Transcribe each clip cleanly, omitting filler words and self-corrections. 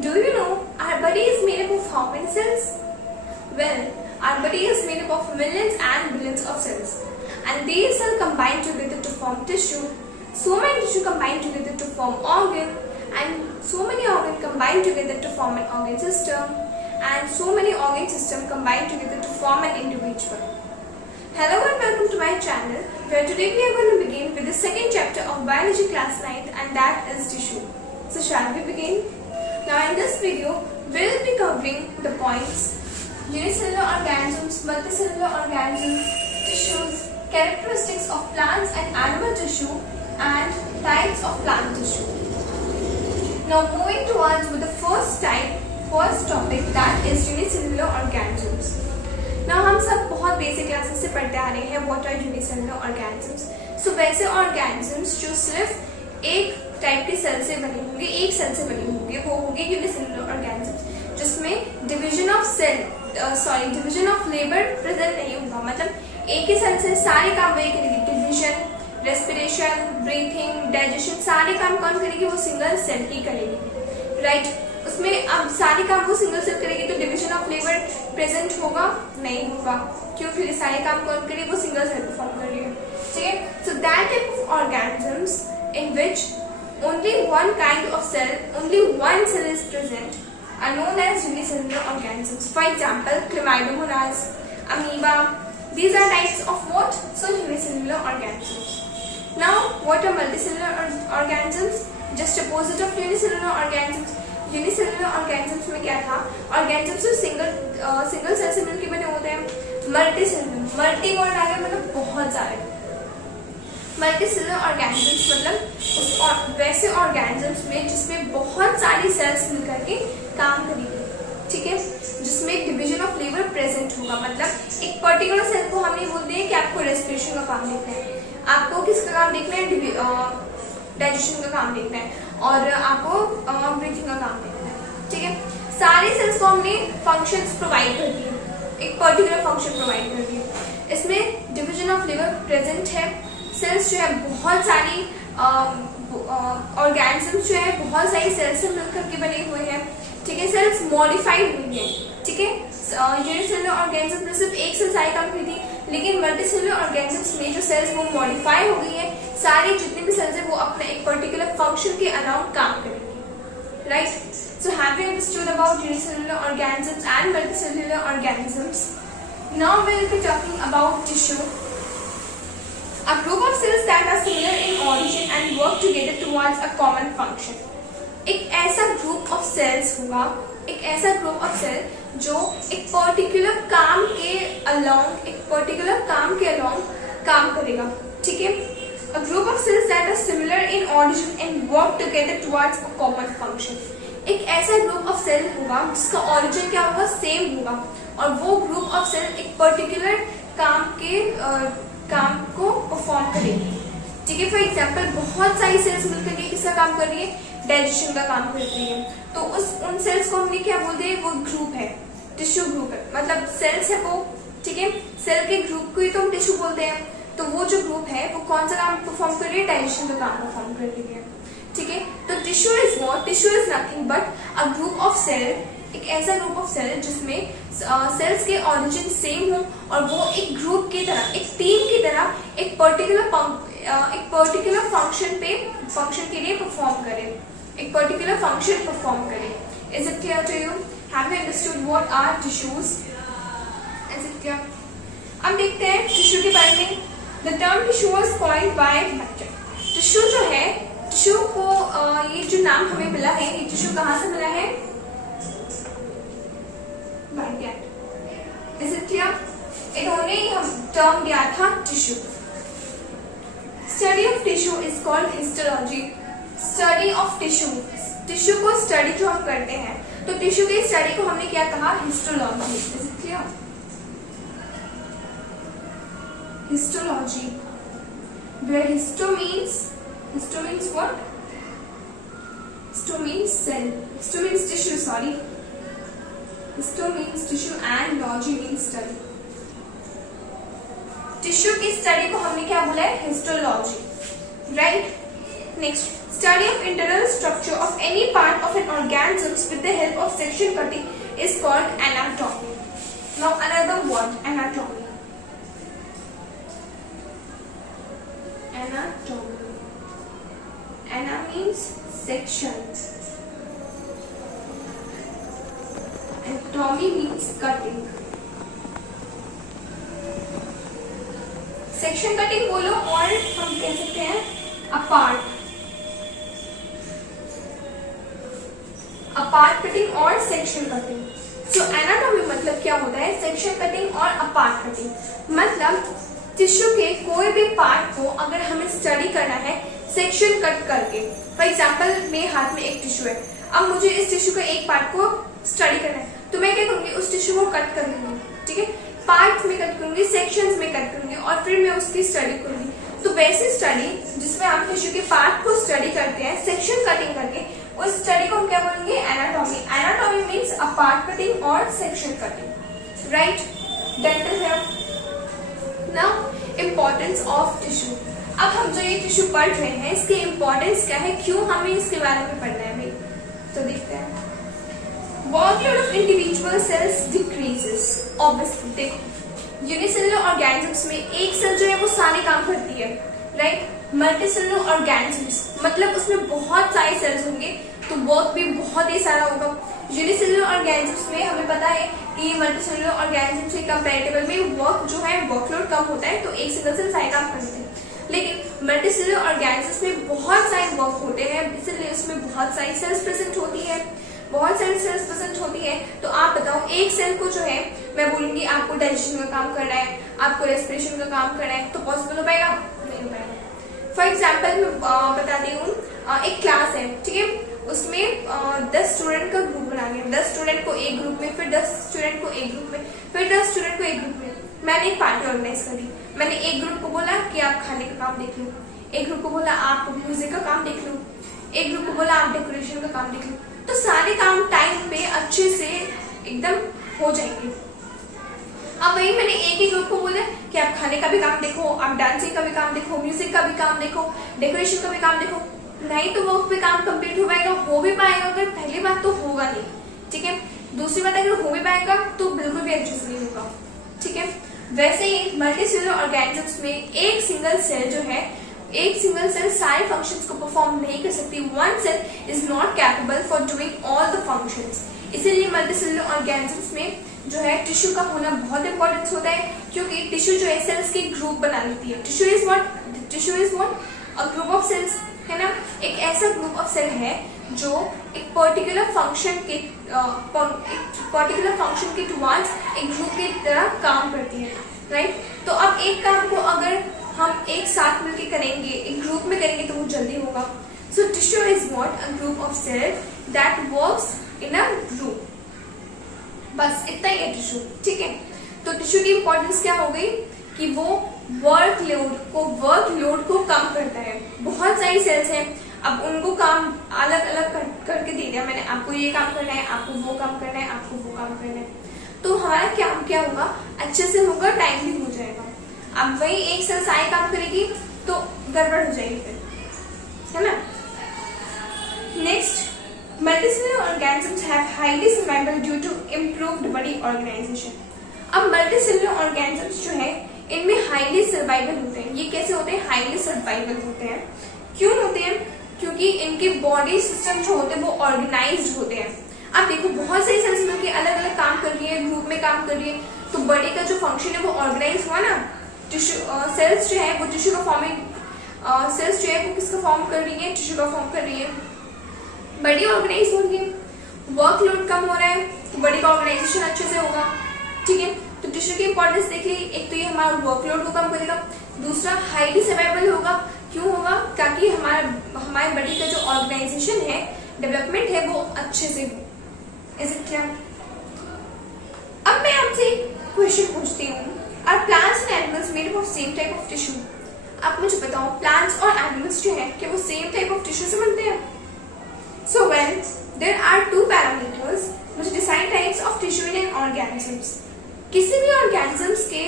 Do you know our body is made up of how many cells? Well, our body is made up of millions and billions of cells, and these cells combine together to form tissue. So many tissue combine together to form organ, and so many organ combine together to form an organ system, and so many organ system combine together to form an individual. Hello and welcome to my channel, where today we are going to begin with the second chapter of biology class 9th, and that is tissue. So shall we begin? Now in this video, we will be covering the points: unicellular organisms, multicellular organisms, tissues, characteristics of plants and animal tissue, and types of plant tissue. Now moving towards with the first topic, that is unicellular organisms. Now हम सब बहुत basic classes से पढ़ते आ रहे हैं what are unicellular organisms. सो वैसे organisms जो सिर्फ एक टाइप के सेल से बने होंगे, एक सेल से बने होंगे, वो होंगे यूनिसेलुलर ऑर्गेनिजम्स, जिसमें डिवीजन ऑफ लेबर प्रेजेंट नहीं होगा. मतलब एक ही सेल से सारे काम वही करेगी. डिवीजन, रेस्पिरेशन, ब्रीथिंग, डाइजेशन, सारे काम कौन करेगी? वो सिंगल सेल ही करेगी, राइट. उसमें अब सारे काम वो सिंगल सेल करेगी, तो डिवीजन ऑफ लेबर प्रेजेंट होगा? नहीं होगा. क्यों? क्योंकि सारे काम कौन करेगी? वो सिंगल सेल परफॉर्म कर रही है. ठीक है. So that type of organisms in which only one kind of cell, only one cell is present, are known as unicellular organisms. For example, Chlamydomonas, amoeba. These are types of what? So unicellular organisms. Now, what are multicellular organisms? Just opposite of unicellular organisms. Unicellular organisms में क्या था? Organisms जो single cell से मिलकर बने होते हैं. Multicellular, multi word आ गया, मतलब बहुत सारे. मल्टीसेलुलर ऑर्गेनिजम्स मतलब वैसे ऑर्गेनिजम्स में जिसमें बहुत सारी सेल्स मिलकर के काम करेंगे. ठीक है. जिसमें डिवीजन ऑफ लेबर प्रेजेंट होगा. मतलब एक पर्टिकुलर सेल को हम ये बोलते हैं कि आपको रेस्पिरेशन का काम देखना है, आपको किसका काम देखना है? डाइजेशन का काम देखना है, और आपको ब्रीथिंग का काम देखना है. ठीक है. सारे सेल्स को हमने फंक्शंस प्रोवाइड कर दिए, एक पर्टिकुलर फंक्शन प्रोवाइड कर दिए. इसमें डिवीजन ऑफ लेबर प्रेजेंट है. सेल्स जो है बहुत सारी ऑर्गेनिजम्स जो है बहुत सारी सेल्स से मिलकर के बने हुए हैं. ठीक है. सेल्स मॉडिफाइड हुई है. ठीक है. यूनिसेलुलर ऑर्गेनिजम्स में सिर्फ एक सेल सारी काम की थी, लेकिन मल्टीसेलुलर ऑर्गेनिजम्स में जो सेल्स वो मॉडिफाई हो गई है. सारे जितने भी सेल्स है वो अपने एक पर्टिकुलर फंक्शन के अराउंड काम करेंगे, right. So have you understood about unicellular organisms and multicellular organisms? Now we will be talking about tissue. A group of cells that are similar in origin and work together towards a common function. एक ऐसा group of sales होगा, एक ऐसा group of cell जो एक particular काम के along काम करेगा. ठीक है. A group of cells that are similar in origin and work together towards a common function. एक ऐसा ग्रुप ऑफ सेल होगा जिसका ओरिजिन क्या होगा? सेम होगा, और वो ग्रुप ऑफ सेल एक पर्टिकुलर काम को परफॉर्म करेगी. ठीक है. फॉर एग्जाम्पल, बहुत सारी सेल्स मिलकर के किसका काम कर रही है? डाइजेशन का काम कर रही है. तो उन सेल्स को हमने क्या बोलते हैं? वो ग्रुप है, टिश्यू ग्रुप है. मतलब सेल्स है वो. ठीक है. सेल के ग्रुप को ही तो हम टिश्यू बोलते हैं. तो वो जो ग्रुप है वो कौन सा काम परफॉर्म कर रही है? डाइजेशन का काम परफॉर्म कर रही है. ठीक है. तो tissue is what? Tissue is nothing but a group of cell, एक ऐसा ग्रुप ऑफ सेल जिसमें सेल्स के ओरिजिन सेम हो, और वो एक ग्रुप की तरह, एक टीम की तरह एक पर्टिकुलर फंक्शन के लिए परफॉर्म करे, एक पर्टिकुलर फंक्शन परफॉर्म करे. Is it clear to you? Have you understood what are tissues? Is it clear? अब देखते हैं टिश्यू के बारे में. The term tissue was coined by matter. Tissue जो है, टिश्यू को ये जो नाम हमें मिला है, ये टिश्यू कहाँ से मिला है? Is it clear? इन्होंने हम टर्म दिया था tissue. Study of tissue is called histology. Study of tissue, tissue को स्टडी जो हम करते हैं, तो टिश्यू की स्टडी को हमने क्या कहा? Histology. Is it clear? Histology, where histo means what? Histo means cell. Histo means tissue. Sorry. Histo means tissue and logy means study. Tissue की स्टडी को हमने क्या बोला है? Histology, right. Next, study of internal structure of any part of an organisms with the help of section cutting is called anatomy. Now another word, anatomy. Anatomy. Ana means section. Anatomy means cutting. Section cutting बोलो और हम कह सकते हैं apart cutting और section cutting. सो anatomy मतलब क्या होता है? सेक्शन कटिंग और अपार्ट कटिंग. मतलब टिश्यू के कोई भी पार्ट को अगर हमें स्टडी करना है सेक्शन कट करके. फॉर एग्जाम्पल मेरे हाथ में एक टिश्यू है, अब मुझे इस टिश्यू के एक पार्ट को स्टडी करना है तो मैं क्या करूंगी, उस टिश्यू को कट कर लूंगी. ठीक है, पार्ट्स में कट करूंगी, सेक्शंस में कट करूंगी और फिर मैं उसकी स्टडी करूंगी. तो वैसी स्टडी जिसमें आप टिश्यू के पार्ट को स्टडी करते हैं सेक्शन कटिंग करके, उस स्टडी को हम क्या बोलेंगे? Anatomy. Anatomy means apart cutting और section cutting. Right, dental hair. Now importance of tissue. अब हम जो ये टिश्यू पढ़ रहे हैं इसकी इम्पोर्टेंस क्या है, क्यों हमें इसके बारे में पढ़ना है भाई, तो देखते हैं. Workload of individual cells decreases. Obviously देखो यूनिसेलुलर ऑर्गेनिजम्स में एक सेल जो है वो सारे काम करती है. राइट, मल्टीसेलुलर ऑर्गेनिजम्स मतलब उसमें बहुत सारे सेल्स होंगे तो वर्क भी बहुत ही सारा होगा. यूनिसेलुलर ऑर्गेनिजम्स में हमें पता है कि मल्टीसेलुलर ऑर्गेनिजम्स के कंपैरेटिव में वर्क जो है वर्कलोड कम होता है, तो एक सिंगल सेल सारे काम करते हैं. लेकिन मल्टीसेलुलर ऑर्गेनिजम्स में बहुत सारे वर्क होते हैं, इसलिए उसमें बहुत सारी सेल्स प्रेजेंट होती है, बहुत सारी सेल्स प्रेजेंट होती है. तो आप बताओ एक सेल को जो है मैं बोलूंगी आपको डाइजेशन का काम करना है, आपको रेस्पिरेशन का काम करना है, तो पॉसिबल हो पाएगा? नहीं हो पाएगा. फॉर एग्जाम्पल मैं बताती हूँ, एक क्लास है, ठीक है, उसमें 10 स्टूडेंट का ग्रुप बना लिया. 10 स्टूडेंट को एक ग्रुप में, फिर 10 स्टूडेंट को एक ग्रुप में, फिर 10 स्टूडेंट को एक ग्रुप में. मैंने एक पार्टी ऑर्गेनाइज करी. मैंने एक ग्रुप को बोला कि आप खाने का काम देख लो, एक ग्रुप को बोला आप म्यूजिक का काम देख लो, एक ग्रुप को बोला आप डेकोरेशन का काम देख लो. तो सारे काम टाइम पे अच्छे से एकदम हो जाएंगे. अब वही मैंने एक ही ग्रुप को बोला कि आप खाने का भी काम देखो, आप डांसिंग का भी काम देखो, म्यूजिक का भी काम देखो, डेकोरेशन का भी काम देखो. नहीं तो वर्क पे काम कंप्लीट हो पाएगा? हो भी पाएगा अगर पहली बात तो होगा नहीं. ठीक है, दूसरी बात अगर हो भी पाएगा तो बिल्कुल भी एडजस्ट नहीं होगा. ठीक है, वैसे ही मल्टीसेलुलर ऑर्गेनिजम्स में एक सिंगल सेल जो है, एक सिंगल सेल सारे फंक्शंस को परफॉर्म नहीं कर सकती. One cell is not capable for doing all the functions. इसीलिए मल्टीसेलुलर ऑर्गेनिजम्स में जो है टिश्यू का होना बहुत इंपॉर्टेंट होता है, क्योंकि टिश्यू जो है सेल्स के ग्रुप बना लेती है. Tissue is what? A group of cells, है ना. एक ऐसा ग्रुप ऑफ सेल है जो एक पर्टिकुलर फंक्शन के टुवर्ड्स एक ग्रुप की तरह काम करती है. राइट, तो अब एक काम को अगर हम एक साथ मिलकर करेंगे, एक ग्रुप में करेंगे तो वो जल्दी होगा. So tissue is what? A group of cell that works in a group. बस इतना ही है टिश्यू. ठीक है, तो टिश्यू की इंपॉर्टेंस क्या हो गई कि वो वर्कलोड को कम करता है. बहुत सारी सेल्स हैं, अब उनको काम अलग अलग करके दे दिया मैंने, आपको ये काम करना है, आपको वो काम करना है, आपको वो काम करना है. तो हमारा काम क्या होगा? अच्छे से होगा, टाइम भी हो जाएगा. अब वही एक सेल सारे काम करेगी तो गड़बड़ हो जाएगी फिर, है ना. Next, multicellular organisms have highly survival due to improved body organisation. अब मल्टीसेलुलर ऑर्गेनिजम्स जो है इनमें हाईली सर्वाइवल होते हैं. ये कैसे होते हैं? हाईली सर्वाइवल होते हैं. क्यों होते हैं? क्योंकि इनके बॉडी सिस्टम जो होते हैं वो ऑर्गेनाइज्ड होते हैं. अब देखो बहुत सारी सेल्स मिलकर अलग अलग काम कर रही है, ग्रुप में काम कर रही है, तो बॉडी का जो फंक्शन है वो ऑर्गेनाइज हुआ ना. टिश्यू सेल्स जो है वो टिश्यू का फॉर्मिंग, सेल्स जो है वो किसका फॉर्म कर रही है? टिश्यू का फॉर्म कर रही है. बॉडी ऑर्गेनाइज हो रही है, वर्कलोड कम हो रहा है तो बॉडी का ऑर्गेनाइजेशन अच्छे से होगा. ठीक है, तो टिश्यू की इंपॉर्टेंस देख ली. एक तो ये हमारा वर्कलोड को कम करेगा, दूसरा हाईली सर्वाइवल होगा. क्यों होगा? ताकि हमारे बॉडी का जो ऑर्गेनाइजेशन है, डेवलपमेंट है, वो अच्छे से हो. Is it clear? अब मैं आपसे क्वेश्चन पूछती हूँ, are plants and animals made of same type of tissue? आप मुझे बताओ प्लांट्स और एनिमल्स जो है क्या वो सेम टाइप ऑफ टिश्यू से बनते हैं? So when there are two parameters which decide types of tissue in an organisms, किसी भी organisms के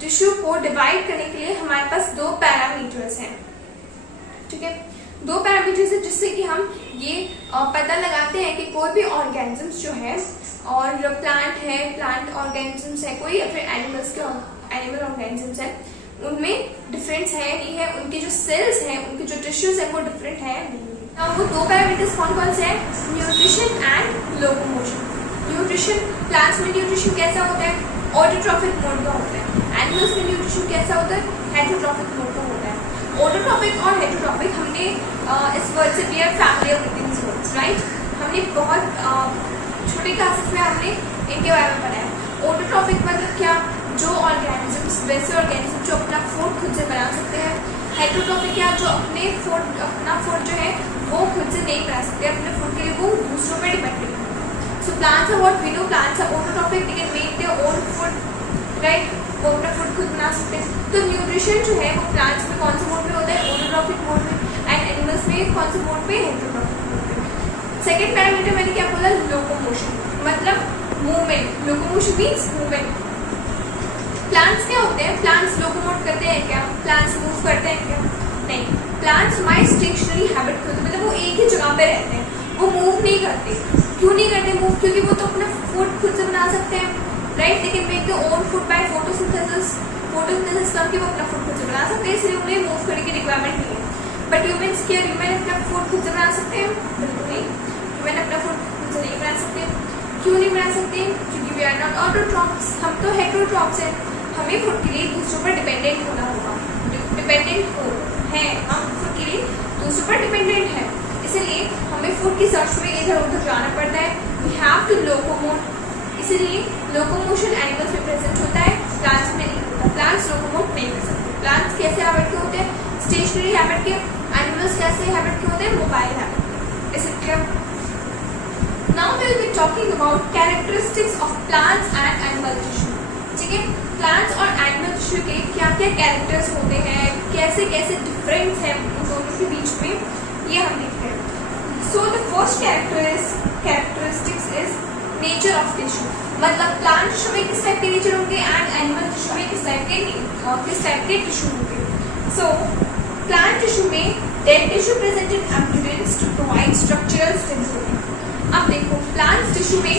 टिश्यू को डिवाइड करने के लिए हमारे पास दो पैरामीटर्स हैं. ठीक है, दो पैरामीटर्स है जिससे कि हम ये पता लगाते हैं कि कोई भी ऑर्गेनिजम्स जो है और प्लांट है, प्लांट ऑर्गेनिजम्स है कोई, या फिर एनिमल ऑर्गेनिजम्स है, उनमें डिफरेंस है नहीं है, उनके जो सेल्स हैं, उनके जो टिश्यूज है वो डिफरेंट है नहीं है। वो दो पैरामीटर्स कौन कौन से हैं? Nutrition and locomotion. Nutrition, plants में न्यूट्रिशन कैसा होता है? ऑटोट्रॉफिक मोड का होता है। एनिमल्स में न्यूट्रिशन कैसा होता है? हेटरोट्रॉफिक मोड का होता है। ऑटोट्रॉफिक और हेटरोट्रॉफिक, हमने इस वर्ड से we are familiar with these words, right? हमने बहुत छोटे क्लासेस में हमने इनके बारे में पढ़ा है। ऑटोट्रॉफिक मतलब क्या? जो ऑर्गेनिजम्स, वैसे ऑर्गेनिज्म जो अपना फूड खुद से बना सकते हैं। हेटरोट्रॉफिक क्या? जो अपना फूड जो है वो खुद से नहीं बना सकते, अपने फूड के लिए वो दूसरों पर डिपेंडेंट है। So plants are what we know, plants are autotrophic, they can make their own food, right? वो अपना फूड खुद बना सकते हैं। तो न्यूट्रिशन जो है वो प्लांट्स में कौन से मोड में होता है? ऑटोट्रॉफिक मोड में। एंड एनिमल्स में कौन से मोड में? हेटरोट्रॉफिक मोड में। सेकेंड पैरामीटर मैंने क्या बोला? लोकोमोशन, मतलब movement. Locomotion means movement. Plants क्या होते हैं? प्लांट्स लोकोमोट करते हैं क्या? प्लांट्स मूव करते हैं क्या? नहीं। प्लांट्स हमारी स्टेशनरी हैबिट होती है, मतलब वो एक ही जगह पे रहते हैं, वो मूव नहीं करते। क्यों नहीं करते मूव? क्योंकि वो तो अपना फूड खुद से बना सकते हैं, right? They can make their own food by photosynthesis. Photosynthesis करके वो अपना फूड खुद से बना सकते हैं, इसलिए उन्हें मूव करने की रिक्वायरमेंट नहीं है। बट ह्यूमन्स क्या ह्यूमन अपना फूड खुद से बना सकते हैं? बिल्कुल नहीं। ह्यूमन अपना फूड खुद से नहीं बना सकते। क्यों नहीं बना सकते? क्योंकि वी आर नॉट ऑटोट्रॉफ्स, हम तो हेटरोट्रॉफ्स हैं। हमें फूड के लिए दूसरों पर डिपेंडेंट होना होगा, डिपेंडेंट हो है, हम फूड के लिए दूसरों पर डिपेंडेंट है, इसलिए हमें फूड की सर्च में इधर उधर जाना पड़ता है। वी हैव टू लोकोमोट, इसलिए लोकोमोशन एनिमल्स में प्रेजेंट होता है, प्लांट्स में नहीं होता। प्लांट्स लोकोमोट नहीं कर सकते। प्लांट्स कैसे हैबिट के होते हैं? स्टेशनरी हैबिट के। एनिमल्स कैसे हैबिट के होते हैं? Mobile habit. Is it clear? Now we will be talking about characteristics of plants and animal tissue. ठीक है, प्लांट्स और एनिमल टिश्यू के क्या क्या कैरेक्टर्स होते हैं, कैसे कैसे डिफरेंस है उन दोनों के बीच में, ये हम देखते हैं। So the first characteristics is nature of tissue, मतलब प्लांट टिश्यू में किस टाइप के नेचर होंगे एंड एनिमल टिश्यू में किस टाइप के टिश्यू होंगे। सो प्लांट टिश्यू में dead tissue present in abundance to provide structural stability. अब देखो प्लांट टिश्यू में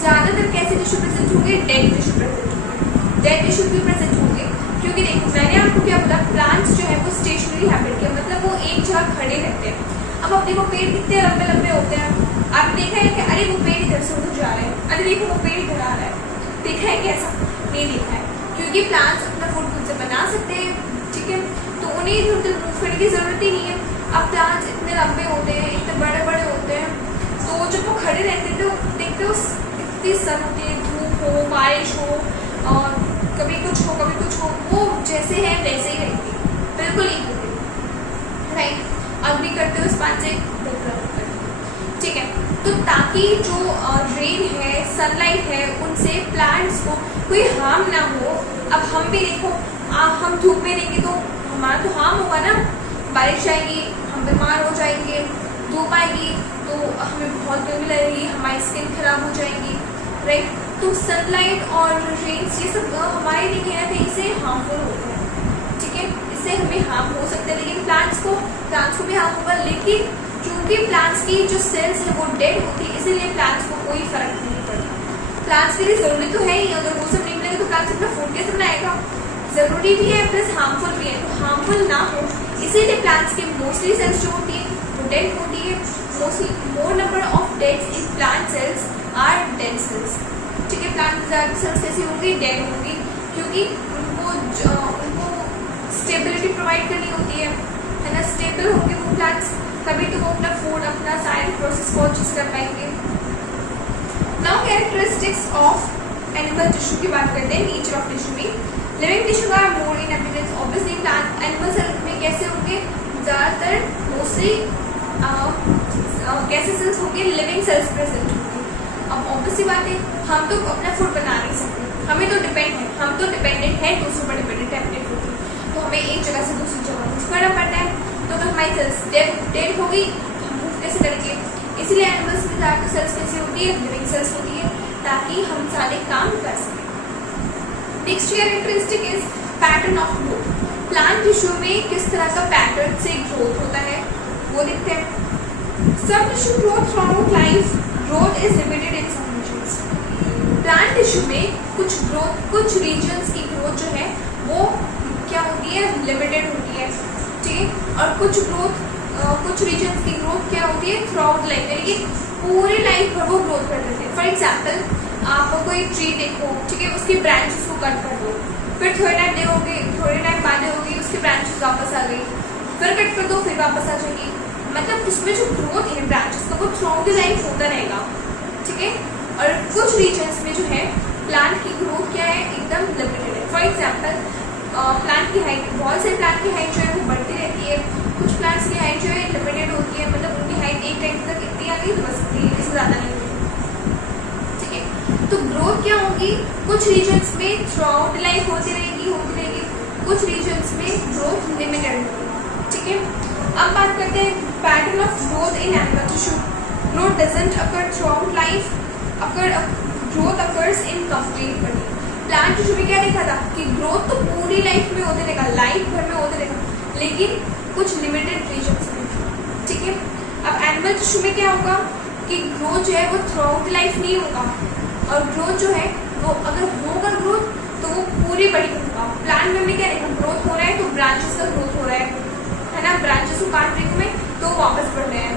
ज्यादातर कैसे टिश्यू प्रेजेंट होंगे? डेड टिश्यू प्रेजेंट होंगे। डेड टिश्यू भी प्रेजेंट होंगे, क्योंकि देखो मैंने आपको क्या बोला, प्लांट्स जो है वो स्टेशनरी हैबिट के, मतलब वो एक जगह खड़े रहते हैं। अब आप देखो पेड़ कितने लंबे लंबे होते हैं, आपने देखा है कि अरे वो पेड़ इधर से उधर जा रहा है, अरे देखो वो पेड़ इधर आ रहा है, देखा है क्या? ऐसा नहीं देखा है, क्योंकि प्लांट्स अपना फूड खुद से बना सकते हैं, ठीक है, तो उन्हें इधर उधर मूव करने की जरूरत ही नहीं है। अब प्लांट्स इतने लंबे होते हैं, इतने बड़े बड़े होते हैं, तो जब वो खड़े रहते हैं तो देखते हो इतनी सन होती है, धूप हो, बारिश हो, और कभी कुछ हो, वो जैसे है वैसे ही रहेगी, बिल्कुल नहीं होती, राइट? अग्नि करते हो स्पान से ठीक है। तो ताकि जो रेन है, सनलाइट है, उनसे प्लांट्स को कोई हार्म ना हो। अब हम भी देखो, हम धूप में रहेंगे तो हमारा तो हार्म होगा ना, बारिश आएगी हम बीमार हो जाएंगे, धूप आएगी तो हमें बहुत गर्मी लगेगी, हमारी स्किन खराब हो जाएगी, राइट? तो सनलाइट और रेन्स ये सब हमारे लिए क्या है, इससे हार्मफुल होते हैं, ठीक है, इससे हमें हार्म हो सकता है, लेकिन प्लांट्स को भी हार्म होगा। लेकिन क्योंकि प्लांट्स की जो सेल्स है वो डेड होती है, इसीलिए प्लांट्स को कोई फर्क नहीं पड़ता। प्लांट्स के लिए जरूरी तो है ही, अगर वो सब नहीं मिलेगा तो प्लांट्स अपना फूड कैसे बनाएगा? जरूरी भी है प्लस हार्मफुल भी है, तो हार्मफुल ना हो इसीलिए प्लांट्स की मोस्टली सेल्स जो होती है वो डेड होती है। Mostly more number of deads in plant cells are dead cells, ठीक है। प्लांट की सेल्स कैसी होंगी? डेड होंगी, क्योंकि उनको स्टेबिलिटी प्रोवाइड करनी होती है ना, स्टेबल होंगे वो प्लांट्स, तभी तो वो अपना फूड, अपना सारे प्रोसेस को अच्छे से कर पाएंगे। Now characteristics of animal tissue की बात करते हैं, नेचर ऑफ टिश्यू में। लिविंग टिश्यू का more in evidence, obviously plant animal cell में कैसे होंगे? ज्यादातर मोस्टली कैसे सेल्स होंगे? लिविंग सेल्स प्रेजेंट होंगे। अब ऑब्वियसली बात है, हम तो अपना फूड बना नहीं सकते, हमें तो हम तो डिपेंडेंट है, दूसरों पर डिपेंडेंट है अपने फूड, तो हमें एक जगह से दूसरी जगह मूव करना पड़ता है। तो हमारी सेल्स डेड होगी, हम मूव कैसे करेंगे? इसीलिए एनिमल्स में ज्यादातर सेल्स कैसी होती है? लिविंग सेल्स होती है, ताकि हम सारे काम कर सकें। Next characteristic is pattern of growth. Plant tissue में किस तरह का पैटर्न से ग्रोथ होता है? वो देखते हैं। सब tissue growth through life, growth is limited in some regions. Plant tissue में कुछ रीजन्स की ग्रोथ जो है वो क्या होती है, लिमिटेड होती है, ठीक है। और कुछ रीजन्स की ग्रोथ क्या होती है, थ्रू आउट लाइफ, यानी कि पूरी लाइफ भर वो ग्रोथ कर देते हैं। फॉर एग्जाम्पल आप कोई ट्री देखो, ठीक है, उसके ब्रांचेस को कट कर दो, फिर थोड़े टाइम बाद होगी उसके ब्रांचेस वापस आ गई, फिर कट कर दो, फिर वापस आ जाएगी। मतलब उसमें जो ग्रोथ है ब्रांचेस का वो थ्रू आउट द लाइफ होता रहेगा, ठीक है। और कुछ रीजन्स में जो है प्लांट की ग्रोथ क्या है, एकदम लिमिटेड है। फॉर एग्जाम्पल प्लांट की हाइट, बहुत से प्लांट की हाइट जो है वो बढ़ती रहती है, कुछ प्लांट्स की हाइट जो है लिमिटेड होती है, मतलब उनकी हाइट एक टाइम तक इतनी आ गई तो बस इतनी, इससे ज़्यादा नहीं होती, ठीक है। तो ग्रोथ क्या होगी, कुछ रीजन्स में थ्रू आउट लाइफ होती रहेगी, कुछ रीजन्स में ग्रोथ लिमिटेड होगी, ठीक है। अब बात करते हैं pattern of growth in animal tissue. Growth doesn't occur through out life, growth occurs in complete body. Plant tissue में क्या देखा था कि ग्रोथ तो पूरी लाइफ में होते रहेगा, लाइफ भर में होते रहेगा, लेकिन कुछ लिमिटेड रीजन्स में, ठीक है। अब एनिमल टिश्यू में क्या होगा कि ग्रोथ जो है वो थ्रू आउट लाइफ नहीं होगा, और ग्रोथ जो है वो अगर होगा ग्रोथ तो वो पूरी बड़ी होगा। प्लांट में क्या देखा, ग्रोथ हो रहा है तो ब्रांचेस का ग्रोथ हो रहा है ना, ब्रांचेस को काट रही हूँ मैं तो वापस बढ़ रहे हैं।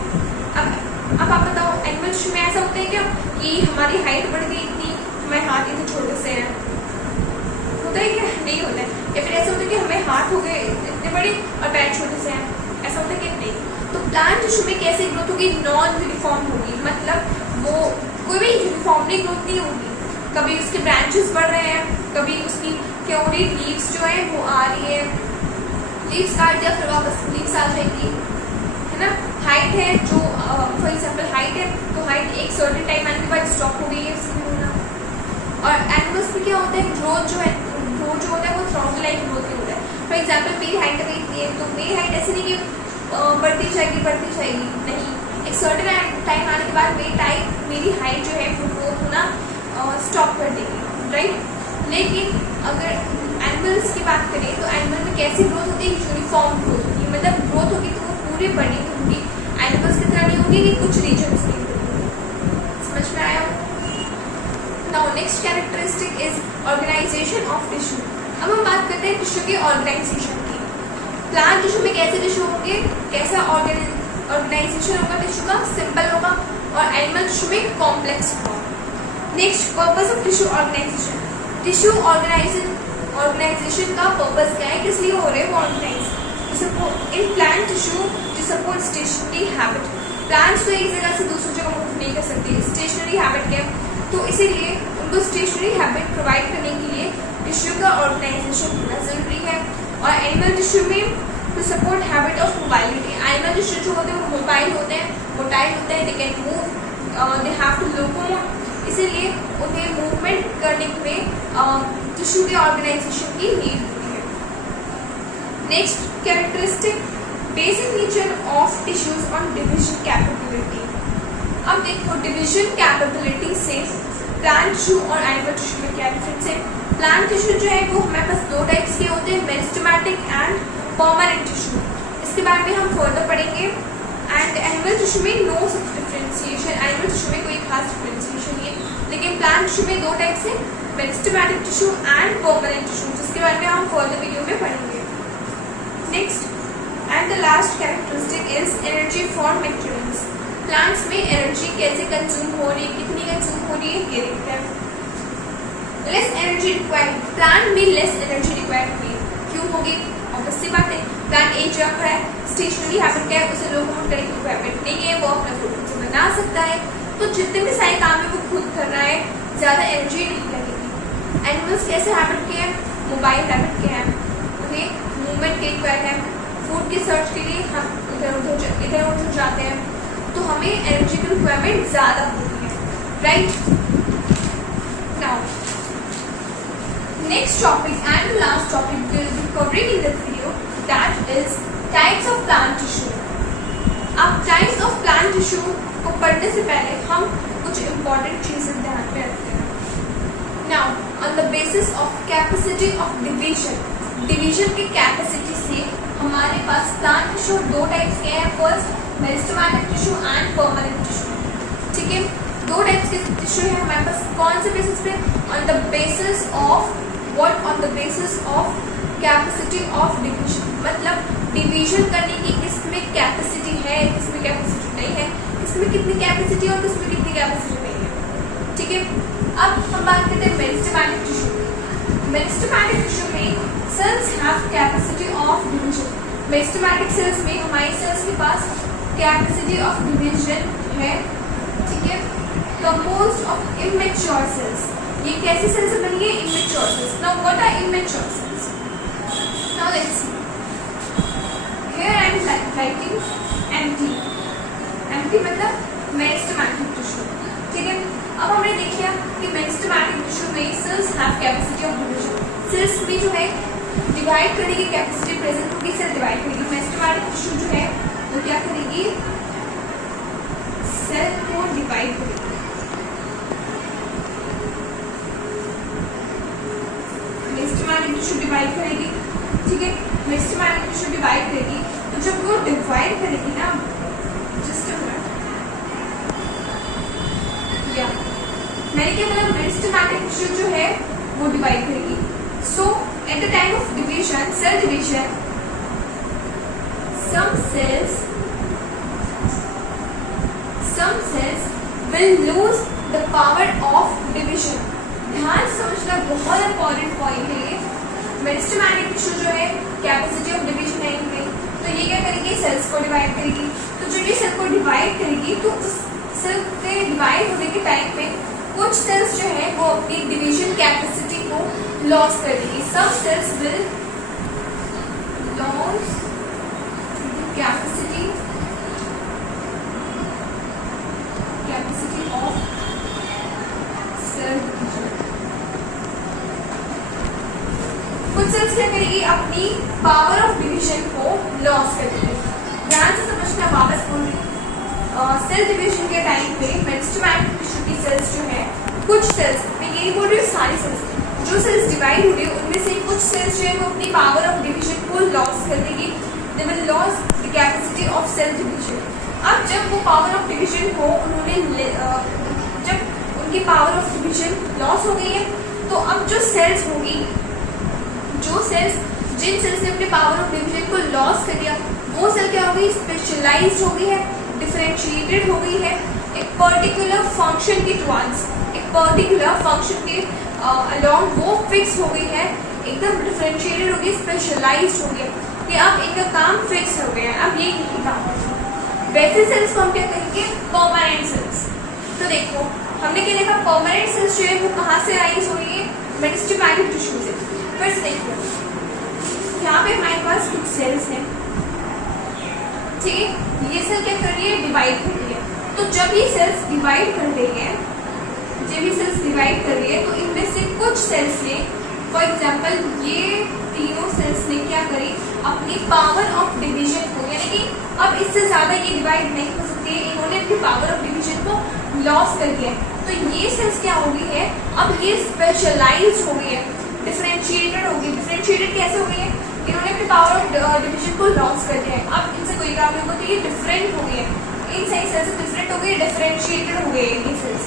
अब आप बताओ एनिमल टिश्यू में ऐसा होता है क्या कि हमारी हाइट बढ़ गई इतनी, हमारे हाथ इतने छोटे से हैं, होता है क्या, नहीं होता है। या फिर ऐसा होता है कि हमें हाथ हो गए इतने बड़े और पैर छोटे से हैं, ऐसा होता है कि नहीं। तो प्लांट टिश्यू में कैसे ग्रोथ होगी, नॉन यूनिफॉर्म होगी, मतलब वो कोई भी यूनिफॉर्मली ग्रोथ नहीं होगी। कभी उसके ब्रांचेस बढ़ रहे हैं, कभी उसकी क्या हो रही है, लीव्स जो है वो आ रही है, लीव्स काट दिया फिर वापस लीव्स आ जाएगी, है ना। हाइट है जो फॉर एग्जाम्पल हाइट है तो हाइट एक सर्टेन टाइम आने के बाद स्टॉप हो गई है उसकी होना। और एनिमल्स में क्या होता है, ग्रोथ जो होता है वो थ्रू आउट लाइफ ग्रोथ ही होता है। फॉर एग्जाम्पल मेरी हाइट अभी इतनी है तो मेरी हाइट ऐसे नहीं कि बढ़ती जाएगी, नहीं, एक सर्टेन टाइम आने के बाद मेरी हाइट जो है वो ग्रोथ होना स्टॉप कर देगी, राइट। लेकिन अगर एनिमल्स की बात करें तो एनिमल में कैसी ग्रोथ होती है, यूनिफॉर्म ग्रोथ होगी, मतलब ग्रोथ होगी तो वो पूरी बड़ी होगी, एनिमल्स की तरह नहीं होगी कि कुछ रीजन्स में होगी। समझ में आया। Now next characteristic is organisation of tissue. अब हम बात करते हैं टिश्यू के ऑर्गेनाइजेशन की। प्लांट टिश्यू में कैसे टिश्यू होंगे, कैसा ऑर्गेनाइजेशन होगा टिश्यू का, सिंपल होगा, और एनिमल टिश्यू में कॉम्प्लेक्स होगा। Next purpose of tissue organisation. Tissue organisation का पर्पस क्या है, किस लिए हो रहे हैं वो organise. In plant tissue to support stationary habit. Plants तो एक जगह से दूसरी जगह मूव नहीं कर सकते, स्टेशनरी हैबिट क्या है, तो इसीलिए उनको स्टेशनरी हैबिट प्रोवाइड करने के लिए टिश्यू का ऑर्गेनाइजेशन होना जरूरी है। और एनिमल टिश्यू में to support habit of mobility. Animal tissue जो होते हैं वो मोटाइल होते हैं, they can move, they have to locomote, इसीलिए उन्हें मूवमेंट करने में टिश्यू के ऑर्गेनाइजेशन की नीड होती है। Next characteristic, basic nature of tissues on division capability. अब देखो डिविजन कैपेबिलिटी से प्लांट टिश्यू और एनिमल टिश्यू में क्या डिफरेंस है। प्लांट टिश्यू जो है वो हमारे पास दो टाइप्स के होते हैं, मेरिस्टेमेटिक एंड परमानेंट टिश्यू। इसके बारे में हम फर्दर पढ़ेंगे। एंड एनिमल टिश्यू में no such differentiation, animal tissue में कोई खास डिफरेंशिएशन नहीं है, लेकिन प्लांट टिश्यू में दो टाइप से, meristematic tissue and permanent tissue, जिसके बारे में हम फर्दर वीडियो में पढ़ेंगे। Next and the last characteristic is energy for maintenance. Plants में एनर्जी कैसे कंज्यूम हो रही है, कितनी कंज्यूम हो रही है, ये देखते हैं। लेस एनर्जी रिक्वायर्ड, प्लांट में लेस एनर्जी रिक्वायर्ड होगी, क्यों होगी, ऑब्वियस सी बात है, प्लांट एक जगह खड़ा है, स्टेशनरी हैबिट क्या है, उसे लोकोमोट करने की रिक्वायरमेंट नहीं है, वो अपना फूड खुद से बना सकता है, तो जितने भी सारे काम है वो खुद कर रहा है, ज्यादा एनर्जी नहीं लगेगी। एनिमल्स कैसे हैबिट के हैं, मोबाइल हैबिट के हैं, उन्हें मूवमेंट की रिक्वायर है, फूड की सर्च के लिए हम इधर उधर जाते हैं, तो हमें एनर्जी की रिक्वायरमेंट ज्यादा होती है, right. Now next topic and last topic will be covering in this video, that is types of plant tissue. अब टाइप्स ऑफ प्लांट टिश्यू को पढ़ने से पहले हम कुछ इंपॉर्टेंट चीजें ध्यान में रखते हैं। Now on the basis of capacity of division की कैपेसिटी से हमारे पास प्लांट टिश्यू दो टाइप्स के हैं। First meristematic tissue and permanent tissue. ठीक है, दो टाइप्स के टिश्यू है हमारे पास। कौन से बेसिस पे? On the basis of what? On the basis of capacity of division. मतलब डिवीजन करने की किसमें कैपेसिटी है, किसमें कैपेसिटी नहीं है, किसमें कितनी कैपेसिटी और किसमें कितनी कैपेसिटी नहीं है। ठीक है, अब हम बात करते हैं मेरिस्टेमेटिक टिश्यू। मेरिस्टेमेटिक टिश्यू में cells have capacity of division. Meristematic cells में हमारे सेल्स के पास कैपेसिटी ऑफ डिवीजन है। ठीक है, कंपोज्ड ऑफ इमेच्योर सेल्स। ये कैसी सेल्स से बनी है? Immature cells. Now what are immature cells? Now let's see. Here I am writing MT. MT मतलब मेरिस्टेमेटिक टिश्यू। ठीक है, अब हमने देखा कि मेरिस्टेमेटिक टिश्यू में cells have capacity of division. Cells में जो है डिवाइड करने की कैपेसिटी प्रेजेंट होगी, सेल डिवाइड करेगी। मेरिस्टेमेटिक टिश्यू जो है वो क्या करेगी? सेल को डिवाइड करेगी। मेरिस्टेमेटिक टिश्यू डिवाइड करेगी। ठीक है, मेरिस्टेमेटिक टिश्यू डिवाइड करेगी, तो जब वो डिवाइड करेगी ना, जस्ट अ मिनट, या मैंने क्या बोला? मेरिस्टेमेटिक टिश्यू जो है वो डिवाइड करेगी। So at the time of division, cell division, some cells will lose the power of division। ध्यान से समझना, बहुत इंपॉर्टेंट पॉइंट है ये। मेरिस्टेमेटिक टिश्यू जो है कैपेसिटी ऑफ डिवीजन है इनमें, तो ये क्या करेगी? सेल्स को डिवाइड करेगी। तो जब ये सेल को डिवाइड करेगी तो उस सेल के डिवाइड होने के टाइम पे कुछ सेल्स जो है वो अपनी डिवीजन कैपेसिटी को लॉस कर देगी। सब cells will loss capacity of cell division. कुछ सेल्स क्या करेगी? अपनी पावर ऑफ डिवीजन को लॉस कर देगी। ध्यान से समझना, वापस बोल रही। सेल डिवीजन के टाइम पे मेरिस्टेमेटिक टिश्यू की सेल्स जो है, कुछ सेल्स, मैं यही बोल रही हूँ सारी सेल्स, जो सेल्स डिवाइड हो रही है उनमें से कुछ सेल्स जो है वो अपनी पावर ऑफ डिवीजन को लॉस कर देगी। They will loss the capacity of cell division. अब जब वो पावर ऑफ डिवीजन को उन्होंने जब उनकी पावर ऑफ डिवीजन लॉस हो गई है, तो अब जो सेल्स होगी, जिन सेल्स ने अपने पावर ऑफ डिवीजन को लॉस कर दिया, वो सेल क्या हो गई? स्पेशलाइज्ड हो गई है, डिफरेंशिएटेड हो गई है एक पर्टिकुलर फंक्शन के टुवर्ड्स, एक पर्टिकुलर फंक्शन के अलोंग वो फिक्स हो गई है, एकदम डिफरेंशिएटेड हो गई, स्पेशलाइज्ड हो गई कि अब इनका काम फिक्स हो गया है, अब ये नहीं काम। वैसे सेल्स को हम क्या कहेंगे? Permanent cells. तो देखो हमने क्या देखा? परमानेंट सेल्स जो है वो कहाँ से राइज हो रही है? मेरिस्टेमेटिक टिश्यू से। फिर से देखो, यहाँ पे हमारे पास कुछ सेल्स हैं। ठीक है, ये सेल क्या कर रही है? डिवाइड कर रही है। तो जब ये सेल्स डिवाइड कर रही है, तो इनमें से कुछ सेल्स ने, फॉर एग्जाम्पल ये तीनों सेल्स ने क्या करी? अपनी पावर ऑफ डिवीजन को, यानी कि अब इससे ज्यादा ये डिवाइड नहीं हो सकती है, इन्होंने अपनी पावर ऑफ डिवीजन को लॉस कर दिया है। तो ये सेल्स क्या हो गई है? अब ये स्पेशलाइज्ड हो गई है, डिफरेंशिएटेड हो गई। डिफरेंशिएटेड कैसे हो गई है? इन्होंने अपनी पावर ऑफ डिवीजन को लॉस कर दिया है। अब इनसे कोई काम नहीं होगा, तो ये डिफरेंट हो गई है, इन सही सेल्स से डिफरेंट हो गई, डिफरेंशिएटेड हो गई है ये सेल्स,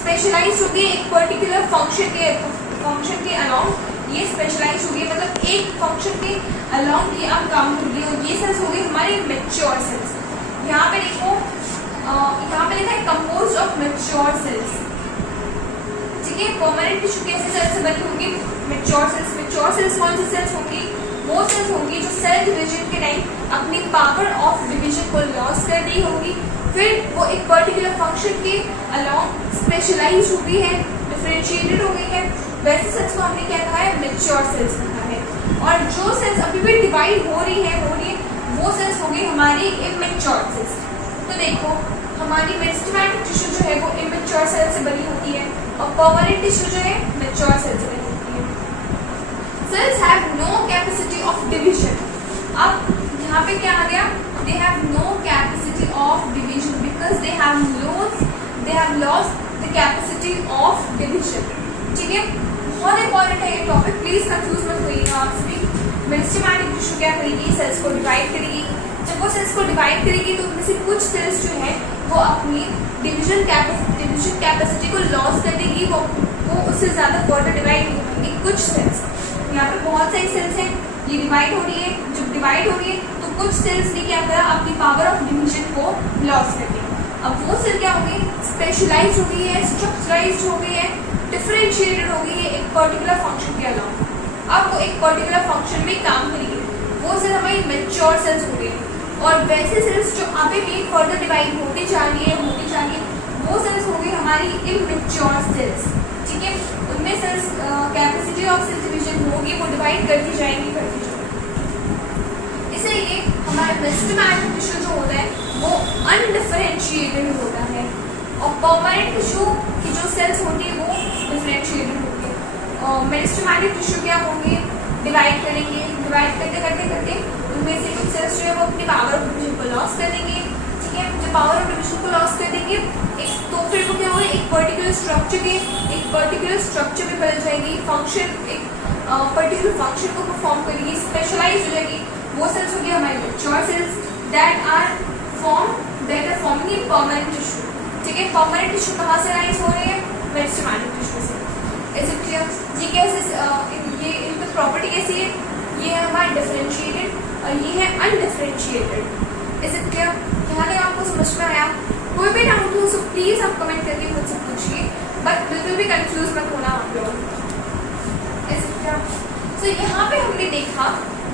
स्पेशलाइज्ड हो गई एक पर्टिकुलर फंक्शन के अलोंग, ये स्पेशलाइज्ड हो गई, मतलब एक फंक्शन के अलोंग ये अब काम कर रही है। और ये सेल्स हो गई हमारी मैच्योर सेल्स। यहाँ पे देखो, यहाँ पे लिखा है कंपोज्ड ऑफ मैच्योर सेल्स। ठीक है, परमानेंट टिश्यू कैसे सेल्स से बनी होगी? Mature cells. मैच्योर सेल्स कौन सी सेल्स होंगी? वो सेल्स होंगी जो सेल डिवीजन के टाइम अपनी पावर ऑफ डिवीजन को लॉस कर दी होगी, फिर वो एक पर्टिकुलर फंक्शन के अलोंग स्पेशलाइज्ड हो गई है, डिफरेंशिएटेड हो गई है। वैसे सेल्स को हमने क्या कहा है? मैच्योर सेल्स कहा है। और जो सेल्स अभी भी डिवाइड हो रही है वो सेल्स हो गई हमारी इमेच्योर सेल्स। तो देखो हमारी मेरिस्टेमेटिक टिश्यू जो है वो इमेच्योर सेल से बनी होती है और परमानेंट टिश्यू जो है मैच्योर सेल से बनी होती है। Cells have no capacity of division. अब यहाँ पे क्या आ गया? They have no capacity of division because they have lost the capacity of division. ठीक है, बहुत इंपॉर्टेंट है ये टॉपिक, प्लीज कंफ्यूज मत होइएगा आप सभी। मेरिस्टेमेटिक टिश्यू क्या करेगी? सेल्स को डिवाइड करेगी। जब जब वो सेल्स को डिवाइड करेगी तो उनमें से कुछ सेल्स जो है वो अपनी डिवीजन कैपेसिटी को लॉस कर देगी, वो उससे ज़्यादा फर्दर डिवाइड नहीं होंगी। कुछ सेल्स, यहाँ पर बहुत सारी सेल्स हैं, ये डिवाइड हो रही है, जब डिवाइड हो रही है तो कुछ सेल्स ने क्या करा, अपनी पावर ऑफ डिवीजन को लॉस कर दिया। अब वो सेल क्या हो गई, स्पेशलाइज्ड हो गई है, स्ट्रक्चराइज्ड हो गई है, डिफरेंशिएटेड हो गई है एक पर्टिकुलर फंक्शन के अलावा। अब वो एक पर्टिकुलर फंक्शन में काम करेगी, वो सेल हमारी मैच्योर सेल्स हो गई। और वैसे सेल्स जो अभी भी फर्दर डिवाइड होती जा रही है वो सेल्स हो गई हमारी इमैच्योर सेल्स। ठीक है, उनमें cells capacity of cell division होगी, वो डिवाइड करती जाएंगी। इसलिए हमारा मेरिस्टेमेटिक टिश्यू जो होता है वो अनडिफरेंशिएटेड होता है, और परमानेंट टिश्यू की जो सेल्स होती है वो डिफरेंशिएटेड होती है। और मेरिस्टेमेटिक टिश्यू क्या होंगे, डिवाइड करेंगे, डिवाइड करते उनमें से कुछ सेल्स जो है वो अपनी पावर ऑफ डिवीजन को लॉस कर देंगे। ठीक है, जब पावर ऑफ डिवीजन को लॉस कर देंगे तो फिर वो क्या होगा, एक पर्टिकुलर स्ट्रक्चर में बदल जाएगी, फंक्शन एक पर्टिकुलर फंक्शन को परफॉर्म करेगी, स्पेशलाइज हो जाएगी। वो सेल्स होगी हमारे mature cells that are forming in permanent tissue. ठीक है, परमानेंट टिश्यू कहाँ से राइज हो रहे हैं, मेरिस्टेमेटिक टिश्यू से। Is it clear? ये कैसे, ये इनकी प्रॉपर्टी कैसी है, ये है हमारा डिफरेंशिएटेड और ये है अनडिफरेंशिएटेड। Is it clear? यहाँ तक आपको समझ में आया? कोई भी डाउट हो तो प्लीज आप कमेंट करके मुझसे पूछिए, बट बिल्कुल भी कंफ्यूज मत होना आप लोग। Is it clear? तो यहाँ पे हमने देखा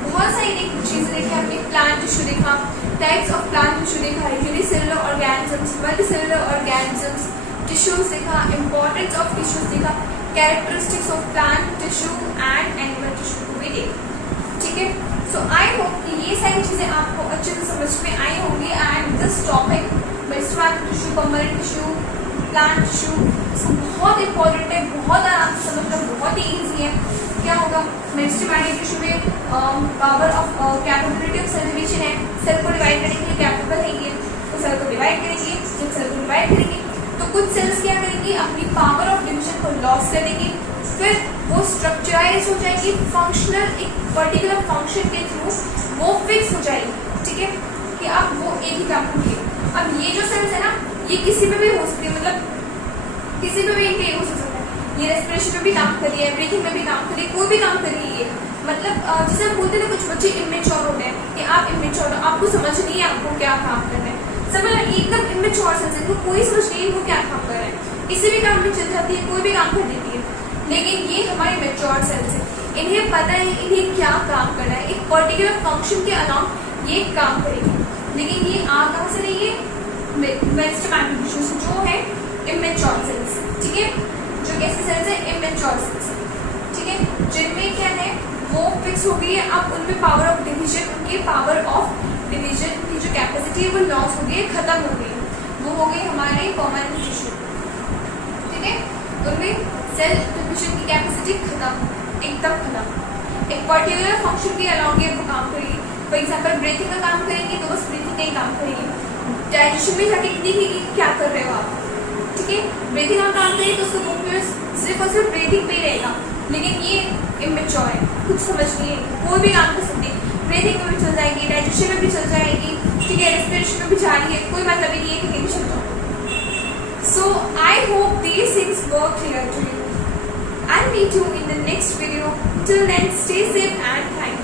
बहुत सारी चीजें देखी, हमने प्लांट टिश्यू देखा, टाइप्स ऑफ प्लांट टिश्यू देखा, unicellular organisms, multicellular organisms, tissues देखा, इंपॉर्टेंस ऑफ टिश्यूज देखा, characteristics of plant tissue and animal tissue को भी देखा। ठीक है, सो आई होप कि ये सारी चीजें आपको अच्छे से समझ में आई होंगी। And this topic meristematic tissue, permanent tissue, plant tissue बहुत इंपॉर्टेंट है, बहुत आराम से समझना, बहुत ही ईजी है। क्या होगा, मेरिस्टेमेटिक टिश्यू में power of capability of cell division है, सेल को डिवाइड करने के लिए कैपेबल है ये, तो सेल को डिवाइड करेंगे। जब सेल को डिवाइड करेंगे तो कुछ सेल्स क्या करेंगी, अपनी पावर ऑफ डिवीजन को लॉस कर देंगी, फिर वो स्ट्रक्चराइज हो जाएगी, फंक्शनल एक पर्टिकुलर फंक्शन के थ्रू वो फिक्स हो जाएगी। ठीक है, कि अब वो एक ही काम करेगी। अब ये जो सेल्स है ना, ये किसी पे भी हो सकती है, मतलब किसी पे भी इनके यूज हो सकता है। ये रेस्पिरेशन में भी काम कर रही है, ब्रीथिंग में भी काम कर रही है, कोई भी काम कर रही है। मतलब जैसे हम बोलते हैं कुछ बच्चे इमेच्योर होते हैं कि आप इमेच्योर हो, आपको समझ नहीं है आपको क्या काम करना है, समझ एकदम इमेच्योर सेल्स है, कोई समझ नहीं वो क्या काम कर रहा है, किसी भी काम में चल जाती है, कोई भी काम कर देती है। लेकिन ये हमारे मैच्योर सेल्स है, इन्हें पता है इन्हें क्या काम करना है, एक पर्टिकुलर फंक्शन के अलावा ये काम करेगी। लेकिन ये आ कहाँ से रही है, मेरिस्टेमेटिक टिश्यू से, जो है इमेच्योर सेल्स। ठीक है, जो कैसे सेल्स है, इमेच्योर सेल्स। ठीक है, जिनमें क्या है वो फिक्स हो गई है, अब उनमें पावर ऑफ डिवीजन, उनकी पावर ऑफ डिवीजन की जो कैपेसिटी है वो लॉस हो गई है, खत्म हो गई है, वो हो गई हमारे परमानेंट टिश्यू। ठीक है, उनमें सेल डिवीजन की कैपेसिटी खत्म, एकदम खत्म। एक पर्टिकुलर फंक्शन के अलाउंग वो काम करेगी। फॉर एग्जाम्पल ब्रीथिंग का काम करेंगे तो बस ब्रीथिंग का ही काम करेगी, डाइजेशन में जाके देखेगी क्या कर रहे हो आप। ठीक है, ब्रीथिंग का काम करेगी तो उसका फोकस सिर्फ और सिर्फ ब्रीथिंग पे ही रहेगा। लेकिन ये इमेच्योर है, कुछ समझ नहीं है, कोई भी काम कर सकती है, ब्रीथिंग में भी चल जाएगी, डाइजेशन में भी चल जाएगी। ठीक है, रेस्पिरेशन में भी जा रही है, कोई मतलब ही नहीं है कि टेंशन दो। So I hope these things were clear to you. I'll meet you in the next video. Till then, stay safe and thank you.